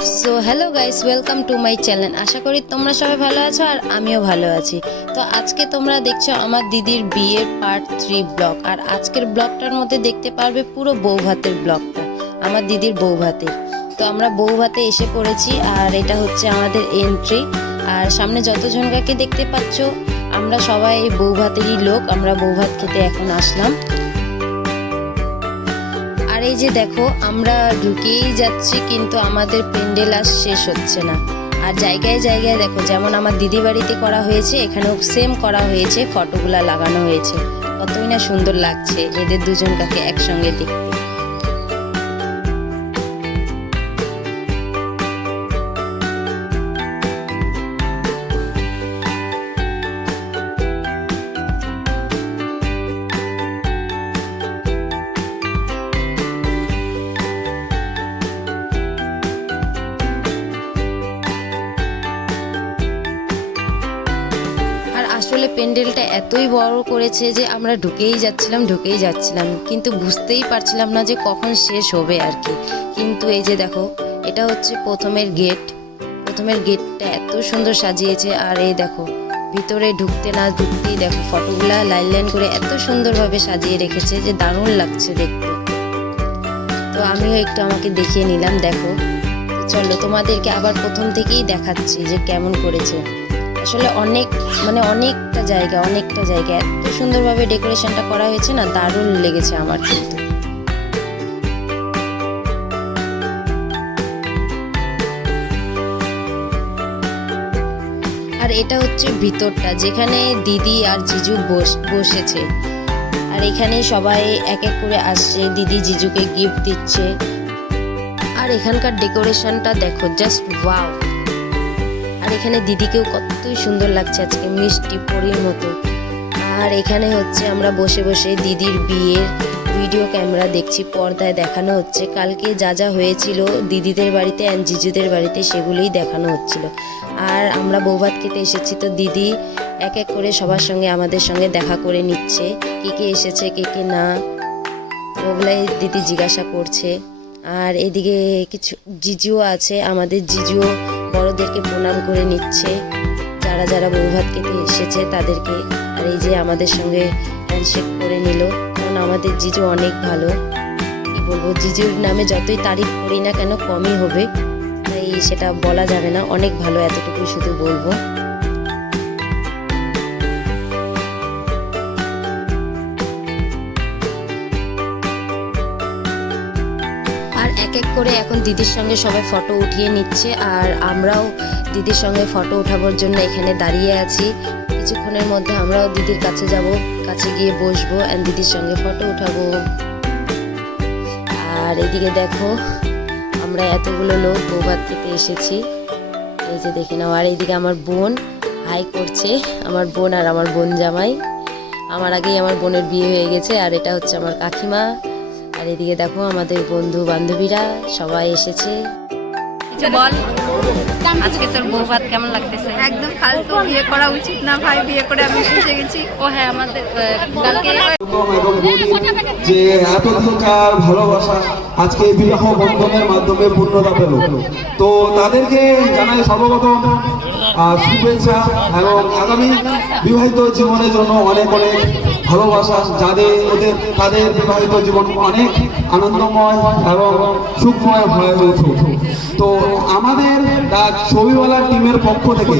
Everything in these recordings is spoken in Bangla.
So hello guys welcome to my channel আশা করি তোমরা সবাই ভালো আছো আর আমিও ভালো আছি। তো আজকে তোমরা দেখছ আমার দিদির বিয়ের পার্ট থ্রি ব্লগ আর আজকের ব্লগটার মধ্যে দেখতে পারবে পুরো বউ ভাতের ব্লগটা আমার দিদির বউ ভাতের তো আমরা বউ ভাতে এসে পড়েছি আর এটা হচ্ছে আমাদের এন্ট্রি আর সামনে যতজনকাকে দেখতে পাচ্ছ, আমরা সবাই এই বউ ভাতেরই লোক, আমরা বউ ভাত খেতে এখন আসলাম। আর এই যে দেখো, আমরা ঢুকেই যাচ্ছি, কিন্তু আমাদের প্যান্ডেল আর শেষ হচ্ছে না। আর জায়গায় জায়গায় দেখো, যেমন আমার দিদি বাড়িতে করা হয়েছে, এখানেও সেম করা হয়েছে ফটোগুলা লাগানো হয়েছে। কতই না সুন্দর লাগছে, এদের দুজনটাকে একসঙ্গে দেখতে। আসলে প্যান্ডেলটা এতই বড় করেছে যে আমরা ঢুকেই যাচ্ছিলাম ঢুকেই যাচ্ছিলাম। কিন্তু বুঝতেই পারছিলাম না যে কখন শেষ হবে আর কি। কিন্তু এই যে দেখো, এটা হচ্ছে প্রথমের গেট। প্রথমের গেটটা এত সুন্দর সাজিয়েছে আর এই দেখো, ভিতরে ঢুকতে না ঢুকতেই দেখো ফটোগুলা লাইন লাইন করে এত সুন্দরভাবে সাজিয়ে রেখেছে যে দারুণ লাগছে দেখতে। তো আমিও একটু আমাকে দেখিয়ে নিলাম, দেখো। চলো তোমাদেরকে আবার প্রথম থেকেই দেখাচ্ছি যে কেমন করেছে। আসলে অনেক মানে অনেকটা জায়গা অনেকটা জায়গা। এত সুন্দরভাবে ডেকোরেশনটা করা হয়েছে না, দারুণ লেগেছে আমার কিন্তু। আর এটা হচ্ছে ভিতরটা, যেখানে দিদি আর জিজু বস, বসেছে। আর এখানে সবাই এক এক করে আসছে, দিদি জিজুকে গিফট দিচ্ছে। আর এখানকার ডেকোরেশনটা দেখো জাস্ট ওয়াও এখানে দিদিকেও কতই সুন্দর লাগছে আজকে, মিষ্টি পরির মতো। আর এখানে হচ্ছে আমরা বসে বসে দিদির বিয়ের ভিডিও ক্যামেরা দেখছি, পর্দায় দেখানো হচ্ছে। কালকে যা যা হয়েছিল, দিদিদের বাড়িতে অ্যান্ড জিজুদের বাড়িতে সেগুলোই দেখানো হচ্ছিল। আর আমরা বৌভাত খেতে এসেছি, তো দিদি এক এক করে সবার সঙ্গে আমাদের সঙ্গে দেখা করে নিচ্ছে, কে কে এসেছে, কে কে না, ওগুলাই দিদি জিজ্ঞাসা করছে। আর এদিকে কিছু জিজুও আছে, আমাদের জিজুও বড়দেরকে প্রণাম করে নিচ্ছে। যারা যারা বউ ভাত খেতে এসেছে তাদেরকে। আর এই যে আমাদের সঙ্গে হ্যান্ডশেক করে নিল। কারণ আমাদের জিজু অনেক ভালো। কী বলব, জিজুর নামে যতই তারিফ করি না কেন কমই হবে। তাই সেটা বলা যাবে না। অনেক ভালো, এতটুকুই শুধু বলব। করে এখন দিদির সঙ্গে সবাই ফটো উঠিয়ে নিচ্ছে আর আমরাও দিদির সঙ্গে ফটো উঠাবার জন্য এখানে দাঁড়িয়ে আছি। কিছুক্ষণের মধ্যে আমরাও দিদির কাছে যাব, কাছে গিয়ে বসবো অ্যান্ড দিদির সঙ্গে ফটো উঠাবো। আর এদিকে দেখো, আমরা এতগুলো লোক বৌভাত খেতে এসেছি। এই যে দেখে নাও, আর এইদিকে আমার বোন হাই করছে, আমার বোন আর আমার বোন জামাই। আমার আগেই আমার বোনের বিয়ে হয়ে গেছে আর এটা হচ্ছে আমার কাকিমা। আর এদিকে দেখো আমাদের বন্ধু বান্ধবীরা সবাই এসেছে। বল আজকে তোর বউ ভাত কেমন লাগতেছে? একদম ফালতু বিয়ে করা উচিত না ভাই বিয়ে করে আমি ফেসে গেছি। ও হ্যাঁ আমাদের কালকে যে এতদিনকার ভালোবাসা আজকে বিবাহ বন্ধনের মাধ্যমে পূর্ণতা পেল। তো তাদেরকে জানাই সর্বপ্রথম শুভেচ্ছা এবং আগামী বিবাহিত জীবনের জন্য অনেক অনেক ভালোবাসা যাদের, ওদের, তাদের বিবাহিত জীবন অনেক আনন্দময় এবং সুখময় হয়ে উঠুক তো আমাদের ছবিওয়ালা টিমের পক্ষ থেকে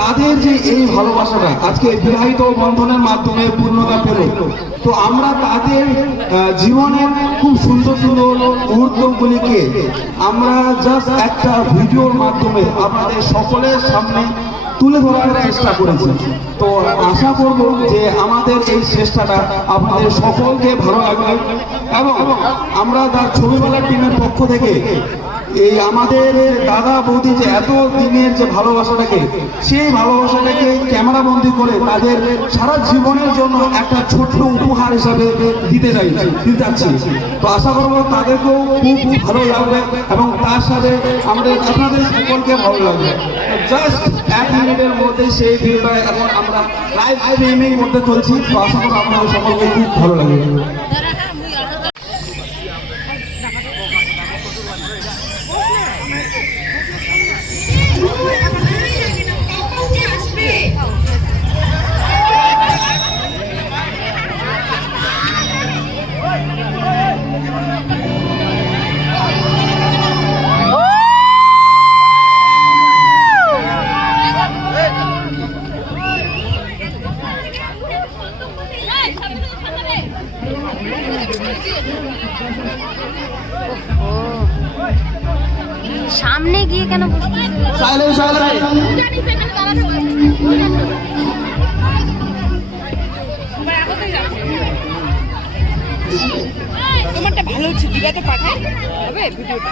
তাদের যে এই ভালোবাসাটা, আজকে বিবাহিত বন্ধনের মাধ্যমে পূর্ণতা পেল। তো আমরা তাদের জীবনের খুব সুন্দর সুন্দর মুহূর্তগুলিকে আমরা জাস্ট একটা ভিডিওর মাধ্যমে আপনাদের সকলের সামনে তুলে ধরার চেষ্টা করেছি। তো আশা করব যে আমাদের এই চেষ্টাটা আপনাদের সকলকে ভালো লাগবে। এবং আমরা তার ছবিওয়ালা টিমের পক্ষ থেকে এই আমাদের দাদা বৌদি যে এত দিনের যে ভালোবাসাটাকে, সেই ভালোবাসাটাকে ক্যামেরা বন্দি করে তাদের সারা জীবনের জন্য একটা ছোট্ট উপহার হিসাবে দিতে চাই, দিতে চাচ্ছি। তো আশা করব তাদেরকেও খুব ভালো লাগবে এবং তার সাথে আমাদের আপনাদের সকলকে ভালো লাগবে। জাস্ট এক মিনিটের মধ্যে সেই ভিডিওটা এখন আমরা লাইভ স্ট্রিমিং মধ্যে চলছি। তো আশা করব আপনাদের সকলকে খুব ভালো লাগবে। সামনে গিয়ে কেন তোমারটা ভালো হচ্ছে দিঘাতে পাঠাই হবে ভিডিওটা?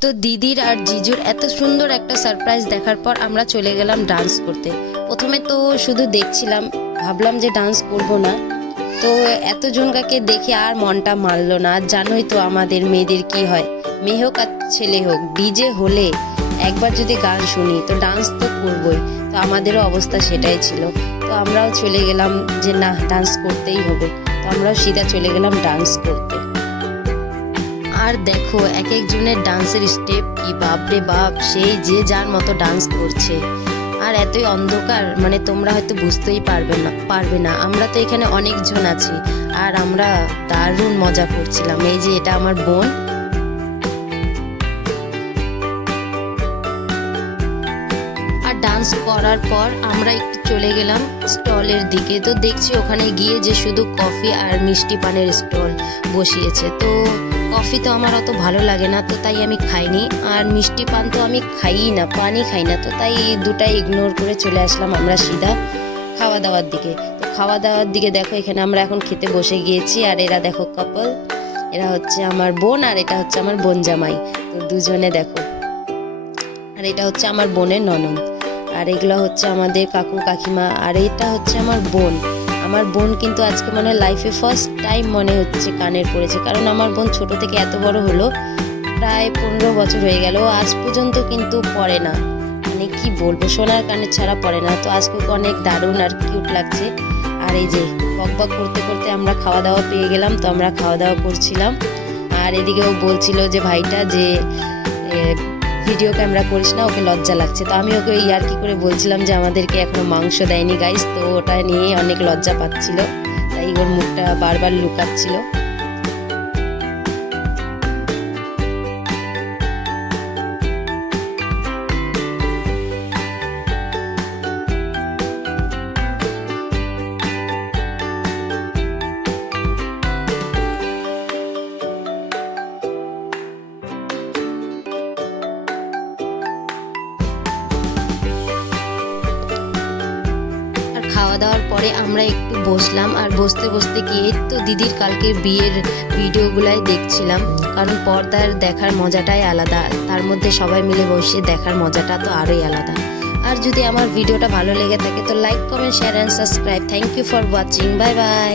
তো দিদির আর জিজুর এত সুন্দর একটা সারপ্রাইজ দেখার পর আমরা চলে গেলাম ডান্স করতে। প্রথমে তো শুধু দেখছিলাম, ভাবলাম যে ডান্স করব না। তো এতজনকাকে দেখে আর মনটা মানলো না। আর জানোই তো আমাদের মেয়েদের কি হয়। মেয়ে হোক আর ছেলে হোক, ডিজে হলে একবার যদি গান শুনি, তো ডান্স তো করবই। তো আমাদেরও অবস্থা সেটাই ছিল। তো আমরাও চলে গেলাম যে না ডান্স করতেই হবে। তো আমরাও সিধা চলে গেলাম ডান্স করতে। আর দেখো, এক একজনের ডান্সের স্টেপ কি বাপরে বাপ সেই যে যার মতো ডান্স করছে। আর এতই অন্ধকার মানে তোমরা হয়তো বুঝতেই পারবে না পারবে না। আমরা তো এখানে অনেকজন আছি, আর আমরা দারুণ মজা করছিলাম। এই যে এটা আমার বোন। আর ডান্স করার পর আমরা একটু চলে গেলাম স্টলের দিকে। তো দেখছি ওখানে গিয়ে যে শুধু কফি আর মিষ্টি পানের স্টল বসিয়েছে। তো কফি তো আমার অত ভালো লাগে না, তো তাই আমি খাইনি। আর মিষ্টি পান তো আমি খাইই না, পানই খাই না, তো তাই দুটাই ইগনোর করে চলে আসলাম আমরা সিধা খাওয়া দাওয়ার দিকে। তো খাওয়া দাওয়ার দিকে দেখো, এখানে আমরা এখন খেতে বসে গিয়েছি, আর এরা দেখো কাপল এরা হচ্ছে আমার বোন আর এটা হচ্ছে আমার বোন জামাই। তো দুজনে দেখো, আর এটা হচ্ছে আমার বোনের ননদ, আর এগুলো হচ্ছে আমাদের কাকু কাকিমা, আর এটা হচ্ছে আমার বোন। আমার বোন কিন্তু আজকে মানে লাইফে ফার্স্ট টাইম মনে হচ্ছে কানের পড়েছে কারণ আমার বোন ছোট থেকে এত বড় হলো, প্রায় পনেরো বছর হয়ে গেল, আজ পর্যন্ত কিন্তু পড়ে না। মানে কি বলব, সোনার কানের ছাড়া পড়ে না। তো আজকে অনেক দারুণ আর কিউট লাগছে। আর এই যে বক বক করতে করতে আমরা খাওয়া দাওয়া পেয়ে গেলাম, তো আমরা খাওয়া দাওয়া করছিলাম। আর এদিকে ও বলছিল যে ভাইটা যে ভিডিও ক্যামেরা করিস না, ওকে লজ্জা লাগছে। তো আমি ওকে ইয়ার কি করে বলছিলাম যে আমাদেরকে এখনও মাংস দেয়নি গাইস তো ওটা নিয়ে অনেক লজ্জা পাচ্ছিল। তাই ওর মুখটা বারবার লুকাচ্ছিল। পরে আমরা একটু বসলাম আর বসতে বসতে গিয়ে তো দিদির কালকে বিয়ের ভিডিওগুলাই দেখছিলাম, কারণ পর্দার দেখার মজাটাই আলাদা, তার মধ্যে সবাই মিলে বসে দেখার মজাটা তো আরোই আলাদা। আর যদি আমার ভিডিওটা ভালো লেগে থাকে তো like comment share and subscribe thank you for watching bye bye